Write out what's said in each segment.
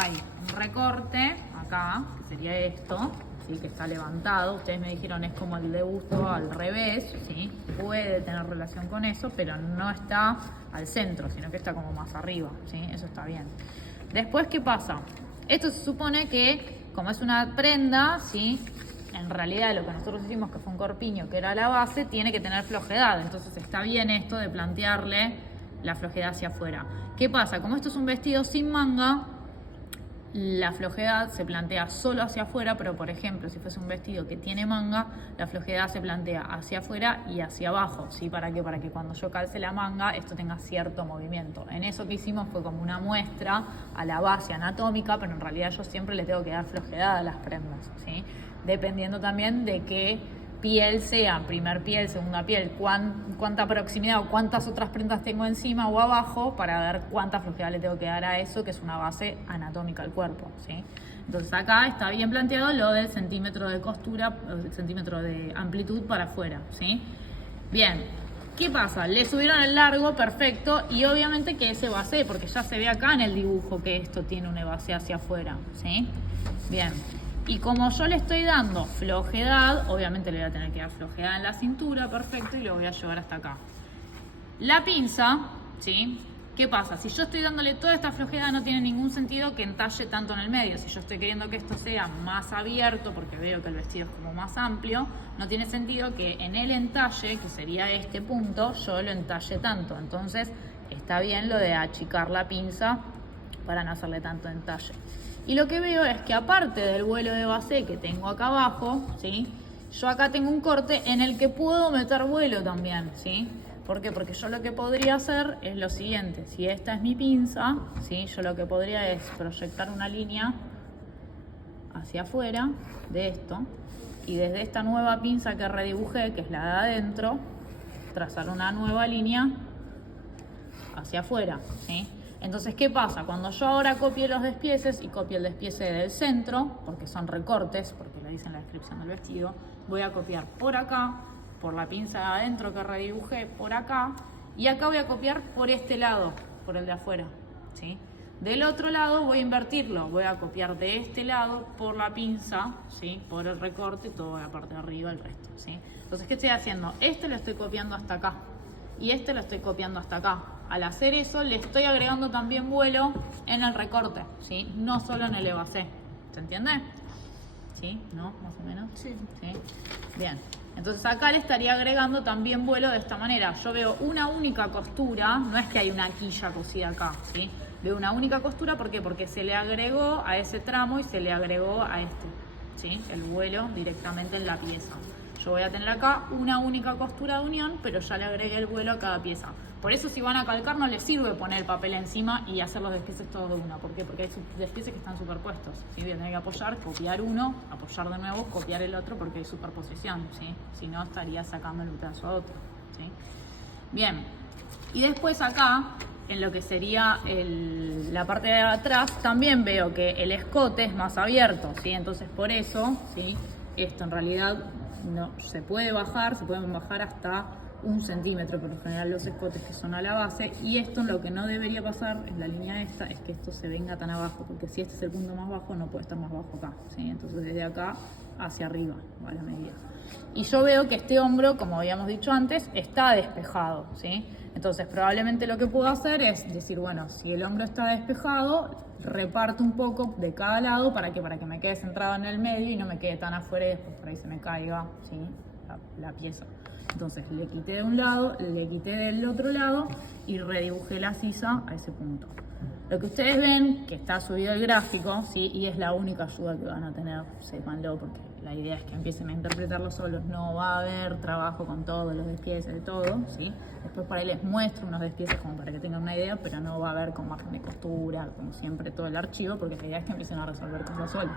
hay un recorte acá, que sería esto, ¿sí? Que está levantado. Ustedes me dijeron es como el de busto al revés, ¿sí? Puede tener relación con eso, pero no está al centro, sino que está como más arriba, ¿sí? Eso está bien. Después, ¿qué pasa? Esto se supone que, como es una prenda, ¿sí? En realidad lo que nosotros hicimos, que fue un corpiño, que era la base, tiene que tener flojedad. Entonces está bien esto de plantearle la flojedad hacia afuera. ¿Qué pasa? Como esto es un vestido sin manga, la flojedad se plantea solo hacia afuera, pero por ejemplo, si fuese un vestido que tiene manga, la flojedad se plantea hacia afuera y hacia abajo, ¿sí? ¿Para qué? Para que cuando yo calce la manga, esto tenga cierto movimiento. En eso que hicimos fue como una muestra a la base anatómica, pero en realidad yo siempre le tengo que dar flojedad a las prendas, ¿sí? Dependiendo también de qué piel sea, primer piel, segunda piel, cuánta proximidad o cuántas otras prendas tengo encima o abajo para ver cuánta flojedad le tengo que dar a eso, que es una base anatómica del cuerpo, ¿sí? Entonces acá está bien planteado lo del centímetro de costura, el centímetro de amplitud para afuera, ¿sí? Bien, ¿qué pasa? Le subieron el largo, perfecto, y obviamente que ese base, porque ya se ve acá en el dibujo que esto tiene una base hacia afuera, ¿sí? Bien. Y como yo le estoy dando flojedad, obviamente le voy a tener que dar flojedad en la cintura, perfecto, y lo voy a llevar hasta acá. La pinza, ¿sí? ¿Qué pasa? Si yo estoy dándole toda esta flojedad, no tiene ningún sentido que entalle tanto en el medio. Si yo estoy queriendo que esto sea más abierto, porque veo que el vestido es como más amplio, no tiene sentido que en el entalle, que sería este punto, yo lo entalle tanto. Entonces, está bien lo de achicar la pinza para no hacerle tanto entalle. Y lo que veo es que aparte del vuelo de base que tengo acá abajo, ¿sí? Yo acá tengo un corte en el que puedo meter vuelo también, ¿sí? ¿Por qué? Porque yo lo que podría hacer es lo siguiente. Si esta es mi pinza, ¿sí? Yo lo que podría es proyectar una línea hacia afuera de esto. Y desde esta nueva pinza que redibujé, que es la de adentro, trazar una nueva línea hacia afuera, ¿sí? Entonces, ¿qué pasa? Cuando yo ahora copie los despieces y copie el despiece del centro, porque son recortes, porque lo dice en la descripción del vestido, voy a copiar por acá, por la pinza de adentro que redibujé, por acá, y acá voy a copiar por este lado, por el de afuera, ¿sí? Del otro lado voy a invertirlo, voy a copiar de este lado por la pinza, ¿sí? Por el recorte, toda la parte de arriba, el resto, ¿sí? Entonces, ¿qué estoy haciendo? Este lo estoy copiando hasta acá y este lo estoy copiando hasta acá. Al hacer eso, le estoy agregando también vuelo en el recorte, ¿sí? No solo en el evasé. ¿Se entiende? ¿Sí? ¿No? ¿Más o menos? Sí. ¿Sí? Bien. Entonces acá le estaría agregando también vuelo de esta manera. Yo veo una única costura, no es que hay una quilla cosida acá, ¿sí? Veo una única costura, ¿por qué? Porque se le agregó a ese tramo y se le agregó a este, ¿sí? El vuelo directamente en la pieza. Yo voy a tener acá una única costura de unión, pero ya le agregué el vuelo a cada pieza. Por eso si van a calcar no les sirve poner el papel encima y hacer los despieces todos de una. ¿Por qué? Porque hay despieces que están superpuestos, ¿sí? Voy a tener que apoyar, copiar uno, apoyar de nuevo, copiar el otro porque hay superposición, ¿sí? Si no estaría sacándole un pedazo a otro, ¿sí? Bien, y después acá, en lo que sería la parte de atrás, también veo que el escote es más abierto, ¿sí? Entonces por eso, ¿sí? Esto en realidad no se puede bajar, se pueden bajar hasta 1 centímetro por lo general los escotes que son a la base, y esto lo que no debería pasar en la línea esta es que esto se venga tan abajo, porque si este es el punto más bajo no puede estar más bajo acá, ¿sí? Entonces desde acá hacia arriba va la medida. Y yo veo que este hombro, como habíamos dicho antes, está despejado, ¿sí? Entonces probablemente lo que puedo hacer es decir, bueno, si el hombro está despejado, reparto un poco de cada lado para que me quede centrado en el medio y no me quede tan afuera y después por ahí se me caiga, ¿sí? la pieza. Entonces le quité de un lado, le quité del otro lado y redibujé la sisa a ese punto. Lo que ustedes ven, que está subido el gráfico, ¿sí? Y es la única ayuda que van a tener, sépanlo, porque la idea es que empiecen a interpretarlo solos. No va a haber trabajo con todos los despieces de todo, ¿sí? Después por ahí les muestro unos despieces como para que tengan una idea, pero no va a haber con margen de costura, como siempre, todo el archivo, porque la idea es que empiecen a resolver cosas solos.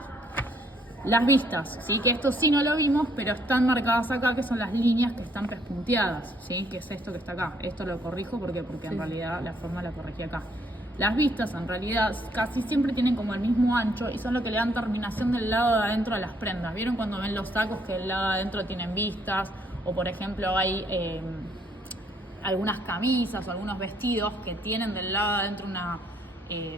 Las vistas, ¿sí? Que esto sí no lo vimos, pero están marcadas acá, que son las líneas que están pespunteadas, ¿sí? Que es esto que está acá. Esto lo corrijo porque Sí. en realidad la forma la corregí acá. Las vistas en realidad casi siempre tienen como el mismo ancho y son lo que le dan terminación del lado de adentro a las prendas. ¿Vieron cuando ven los sacos que del lado de adentro tienen vistas? O por ejemplo hay algunas camisas o algunos vestidos que tienen del lado de adentro una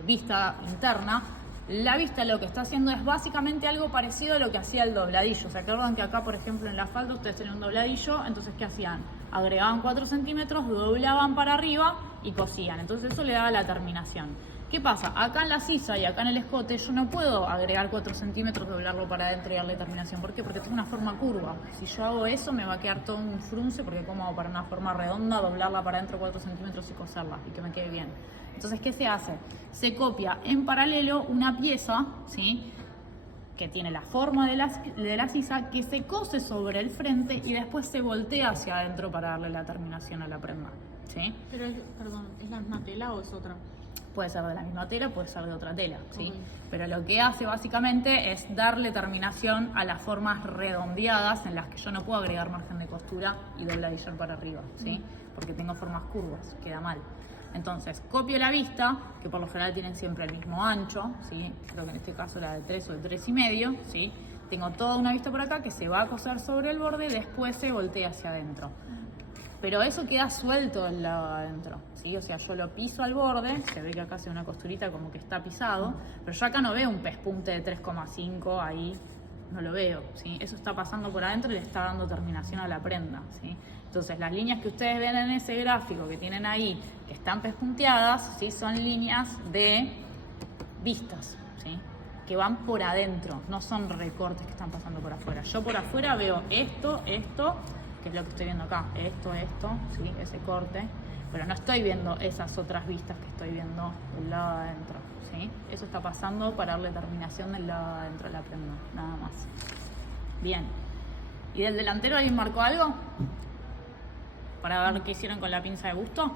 vista interna. La vista lo que está haciendo es básicamente algo parecido a lo que hacía el dobladillo. ¿Se acuerdan que acá, por ejemplo, en la falda ustedes tenían un dobladillo? Entonces, ¿qué hacían? Agregaban 4 centímetros, doblaban para arriba y cosían. Entonces eso le daba la terminación. ¿Qué pasa? Acá en la sisa y acá en el escote yo no puedo agregar 4 centímetros, doblarlo para adentro y darle terminación. ¿Por qué? Porque tengo una forma curva. Si yo hago eso me va a quedar todo un frunce, porque ¿cómo hago para una forma redonda, doblarla para adentro 4 centímetros y coserla y que me quede bien? Entonces, ¿qué se hace? Se copia en paralelo una pieza, ¿sí?, que tiene la forma de la sisa, que se cose sobre el frente y después se voltea hacia adentro para darle la terminación a la prenda, ¿sí? Pero, perdón, ¿es la misma tela o es otra? Puede ser de la misma tela, puede ser de otra tela, ¿sí? Okay. Pero lo que hace básicamente es darle terminación a las formas redondeadas en las que yo no puedo agregar margen de costura y dobladillar para arriba, ¿sí? Porque tengo formas curvas, queda mal. Entonces, copio la vista, que por lo general tienen siempre el mismo ancho, ¿sí? Creo que en este caso la de 3 o de 3,5, ¿sí? Tengo toda una vista por acá que se va a coser sobre el borde, después se voltea hacia adentro. Pero eso queda suelto del lado de adentro, ¿sí? O sea, yo lo piso al borde, se ve que acá hace una costurita como que está pisado, pero yo acá no veo un pespunte de 3,5 ahí, no lo veo, ¿sí? Eso está pasando por adentro y le está dando terminación a la prenda, ¿sí? Entonces, las líneas que ustedes ven en ese gráfico que tienen ahí, que están pespunteadas, ¿sí?, son líneas de vistas, ¿sí?, que van por adentro, no son recortes que están pasando por afuera. Yo por afuera veo esto, que es lo que estoy viendo acá, esto, ¿sí?, ese corte, pero no estoy viendo esas otras vistas que estoy viendo del lado de adentro, ¿sí? Eso está pasando para darle terminación del lado de adentro de la prenda, nada más. Bien. ¿Y del delantero alguien marcó algo? Para ver qué hicieron con la pinza de busto.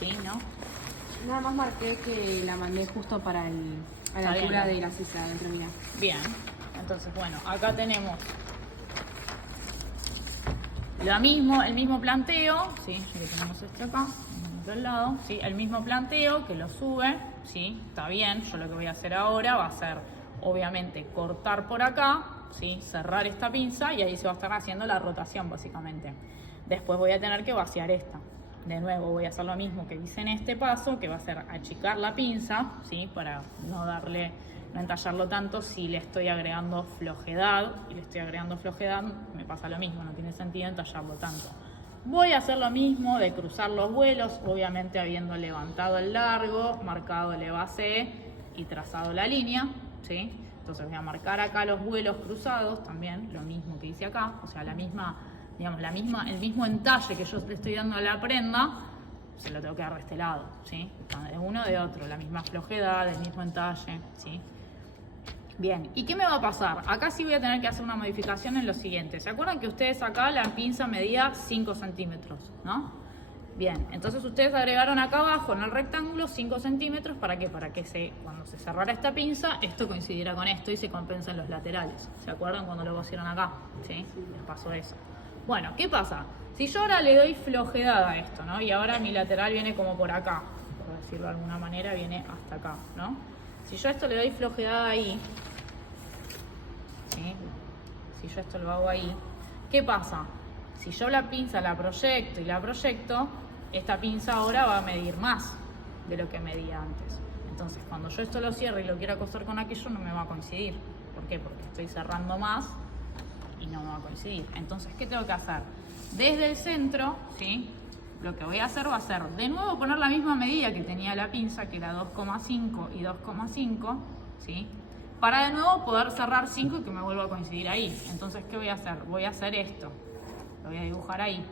¿Sí? ¿No? Nada más marqué que la mandé justo para a la altura de la sisa adentro, mira. Bien. Entonces, bueno, acá tenemos lo mismo, el mismo planteo, ¿sí? Ya que tenemos este acá, del lado, ¿sí? El mismo planteo que lo sube, ¿sí? Está bien. Yo lo que voy a hacer ahora va a ser, obviamente, cortar por acá, ¿sí?, cerrar esta pinza y ahí se va a estar haciendo la rotación básicamente. Después voy a tener que vaciar esta. De nuevo voy a hacer lo mismo que hice en este paso, que va a ser achicar la pinza, ¿sí?, para no entallarlo tanto. Si le estoy agregando flojedad me pasa lo mismo, no tiene sentido entallarlo tanto. Voy a hacer lo mismo de cruzar los vuelos, obviamente habiendo levantado el largo, marcado el base y trazado la línea, ¿sí? Entonces voy a marcar acá los vuelos cruzados también, lo mismo que hice acá, o sea, el mismo entalle que yo le estoy dando a la prenda, se lo tengo que dar de este lado, ¿sí? De uno de otro, la misma flojedad, el mismo entalle, ¿sí? Bien, ¿y qué me va a pasar? Acá sí voy a tener que hacer una modificación en lo siguiente. ¿Se acuerdan que ustedes acá la pinza medía 5 centímetros, ¿no? Bien, entonces ustedes agregaron acá abajo en el rectángulo 5 centímetros, ¿para qué? Para que cuando se cerrara esta pinza, esto coincidiera con esto y se compensen los laterales. ¿Se acuerdan cuando lo cosieron acá? ¿Sí? Les pasó eso. Bueno, ¿qué pasa? Si yo ahora le doy flojedad a esto, ¿no? Y ahora mi lateral viene como por acá, por decirlo de alguna manera, viene hasta acá, ¿no? Si yo esto le doy flojedad ahí, ¿sí?, si yo esto lo hago ahí, ¿qué pasa? Si yo la pinza la proyecto, esta pinza ahora va a medir más de lo que medía antes. Entonces, cuando yo esto lo cierro y lo quiero coser con aquello, no me va a coincidir. ¿Por qué? Porque estoy cerrando más y no me va a coincidir. Entonces, ¿qué tengo que hacer? Desde el centro, ¿sí?, lo que voy a hacer va a ser, de nuevo, poner la misma medida que tenía la pinza, que era 2,5 y 2,5, ¿sí?, para de nuevo poder cerrar 5 y que me vuelva a coincidir ahí. Entonces, ¿qué voy a hacer? Voy a hacer esto. Lo voy a dibujar ahí.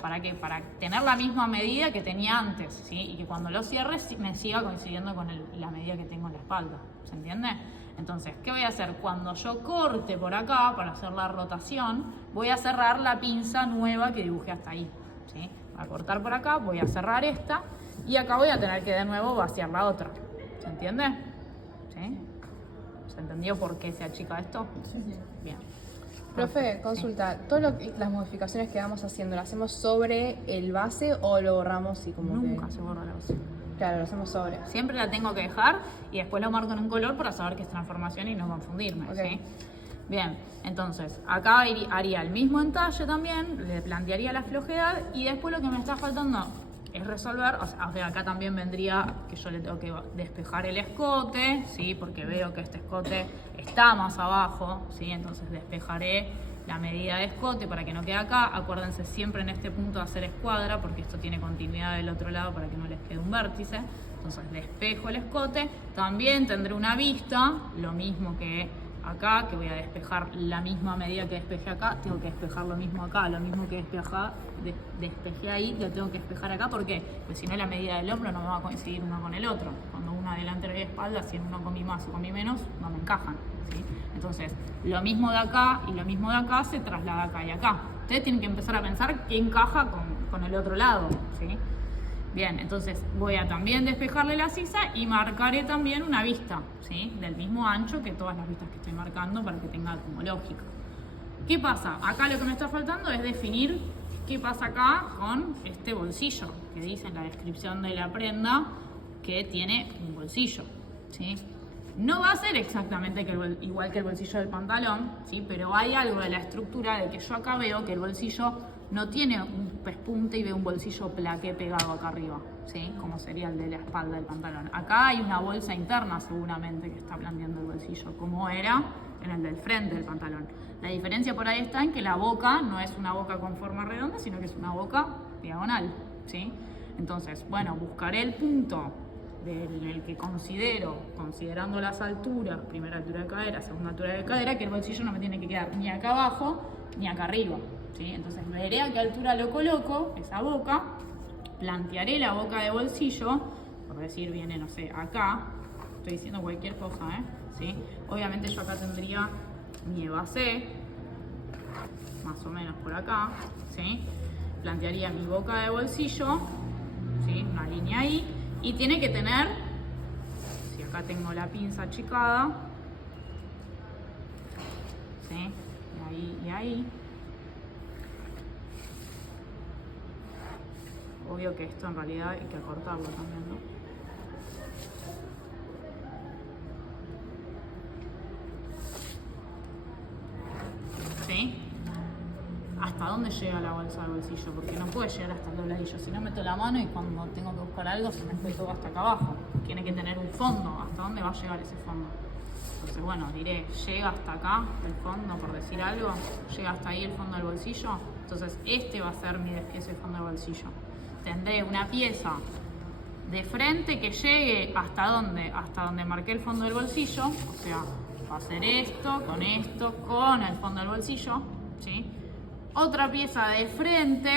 ¿Para qué? Para tener la misma medida que tenía antes, ¿sí? Y que cuando lo cierre me siga coincidiendo con la medida que tengo en la espalda. ¿Se entiende? Entonces, ¿qué voy a hacer? Cuando yo corte por acá para hacer la rotación, voy a cerrar la pinza nueva que dibujé hasta ahí, ¿sí? Para cortar por acá, voy a cerrar esta y acá voy a tener que de nuevo vaciar la otra. ¿Se entiende? ¿Sí? ¿Se entendió por qué se achica esto? Sí. Bien. Profe, consulta, ¿todas las modificaciones que vamos haciendo, ¿las hacemos sobre el base o lo borramos y como Nunca que...? se borra la base. Claro, lo hacemos sobre. Siempre la tengo que dejar y después lo marco en un color para saber que es transformación y no confundirme, Ok. ¿sí? Bien, entonces, acá haría el mismo entalle también, le plantearía la flojedad y después lo que me está faltando es resolver, o sea, acá también vendría que yo le tengo que despejar el escote, ¿sí? Porque veo que este escote está más abajo, ¿sí? Entonces despejaré la medida de escote para que no quede acá. Acuérdense siempre en este punto de hacer escuadra, porque esto tiene continuidad del otro lado para que no les quede un vértice. Entonces despejo el escote, también tendré una vista, lo mismo que acá, que voy a despejar la misma medida que despejé acá, tengo que despejar lo mismo acá, lo mismo que despejé ahí, lo tengo que despejar acá. ¿Por qué? Porque si no la medida del hombro no va a coincidir uno con el otro. Cuando uno delantero y espalda, si en uno comí más o comí menos, no me encajan, ¿sí? Entonces, lo mismo de acá y lo mismo de acá se traslada acá y acá. Ustedes tienen que empezar a pensar qué encaja con el otro lado, ¿sí? Bien, entonces voy a también despejarle la sisa y marcaré también una vista, ¿sí? Del mismo ancho que todas las vistas que estoy marcando para que tenga como lógica. ¿Qué pasa? Acá lo que me está faltando es definir qué pasa acá con este bolsillo, que dice en la descripción de la prenda que tiene un bolsillo, ¿sí? No va a ser exactamente igual que el bolsillo del pantalón, ¿sí? Pero hay algo de la estructura de que yo acá veo que el bolsillo no tiene un pespunte y veo un bolsillo plaqué pegado acá arriba, ¿sí? Como sería el de la espalda del pantalón. Acá hay una bolsa interna seguramente que está planteando el bolsillo, como era en el del frente del pantalón. La diferencia por ahí está en que la boca no es una boca con forma redonda, sino que es una boca diagonal, ¿sí? Entonces, bueno, buscaré el punto del que considerando las alturas, primera altura de cadera, segunda altura de cadera, que el bolsillo no me tiene que quedar ni acá abajo ni acá arriba, ¿sí? Entonces veré a qué altura lo coloco, esa boca, plantearé la boca de bolsillo, por decir viene, no sé, acá, estoy diciendo cualquier cosa, ¿sí? Obviamente yo acá tendría mi base, más o menos por acá, ¿sí? Plantearía mi boca de bolsillo, ¿sí? Una línea ahí. Y tiene que tener, si acá tengo la pinza achicada, ¿sí? Y ahí y ahí. Obvio que esto en realidad hay que acortarlo también, ¿no? ¿Sí? ¿Hasta dónde llega la bolsa del bolsillo? Porque no puede llegar hasta el dobladillo. Si no meto la mano y cuando tengo que buscar algo se me fue todo hasta acá abajo. Tiene que tener un fondo. ¿Hasta dónde va a llegar ese fondo? Entonces, bueno, diré, llega hasta acá el fondo, por decir algo. Llega hasta ahí el fondo del bolsillo. Entonces, este va a ser ese fondo del bolsillo. Tendré una pieza de frente que llegue hasta donde marqué el fondo del bolsillo. O sea, va a ser esto, con el fondo del bolsillo, ¿sí? Otra pieza de frente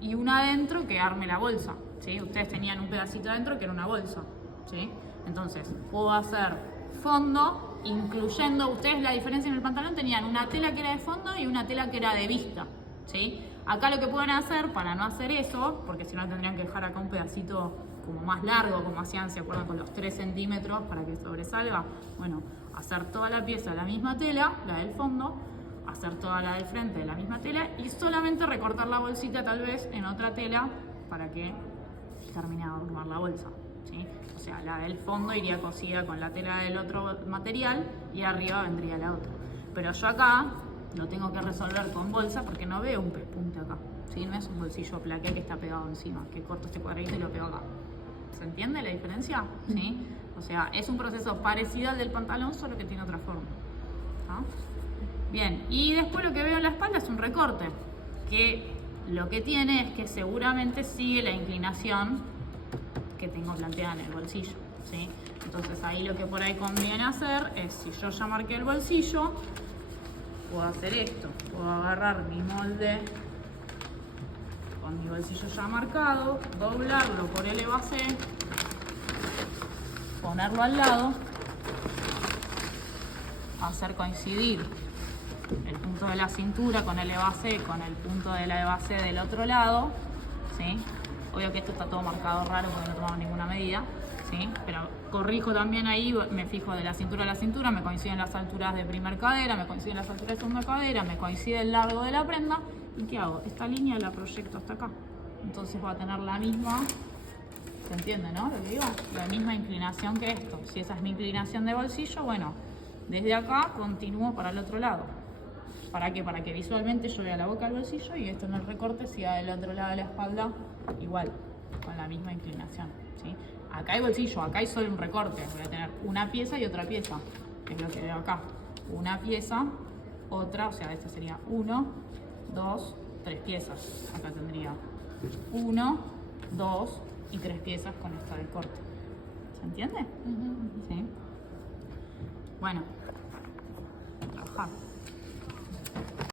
y una adentro que arme la bolsa, ¿sí? Ustedes tenían un pedacito adentro que era una bolsa, ¿sí? Entonces, puedo hacer fondo, incluyendo, ustedes la diferencia en el pantalón tenían una tela que era de fondo y una tela que era de vista, ¿sí? Acá lo que pueden hacer para no hacer eso, porque si no tendrían que dejar acá un pedacito como más largo, como hacían, ¿se acuerdan? Con los 3 centímetros para que sobresalga. Bueno, hacer toda la pieza de la misma tela, la del fondo, hacer toda la del frente de la misma tela y solamente recortar la bolsita tal vez en otra tela para que termine de armar la bolsa, ¿sí? O sea, la del fondo iría cosida con la tela del otro material y arriba vendría la otra. Pero yo acá lo tengo que resolver con bolsa porque no veo un pespunte acá, ¿sí? No es un bolsillo plaqué que está pegado encima, que corto este cuadradito y lo pego acá. ¿Se entiende la diferencia? ¿Sí? O sea, es un proceso parecido al del pantalón, solo que tiene otra forma, ¿no? Bien, y después lo que veo en la espalda es un recorte, que lo que tiene es que seguramente sigue la inclinación que tengo planteada en el bolsillo, ¿sí? Entonces ahí lo que por ahí conviene hacer es, si yo ya marqué el bolsillo, puedo hacer esto, puedo agarrar mi molde con mi bolsillo ya marcado, doblarlo por L base, ponerlo al lado, hacer coincidir el punto de la cintura con el base con el punto de la base del otro lado, ¿sí? Obvio que esto está todo marcado raro porque no tomamos ninguna medida, ¿sí? Pero corrijo también ahí, me fijo de la cintura a la cintura, me coinciden las alturas de primer cadera, me coinciden las alturas de segunda cadera, me coincide el largo de la prenda. ¿Y qué hago? Esta línea la proyecto hasta acá. Entonces va a tener la misma, ¿se entiende, no? Lo que digo, la misma inclinación que esto. Si esa es mi inclinación de bolsillo, bueno, desde acá continúo para el otro lado. ¿Para qué? Para que visualmente yo vea la boca del bolsillo y esto en el recorte siga del otro lado de la espalda igual. con la misma inclinación, ¿sí? Acá hay bolsillo, acá hay solo un recorte. Voy a tener una pieza y otra pieza, que es lo que veo acá. Una pieza, otra, o sea, esta sería 1, 2, 3 piezas. Acá tendría 1, 2 y 3 piezas con esta del corte. ¿Se entiende? ¿Sí? Bueno, a trabajar.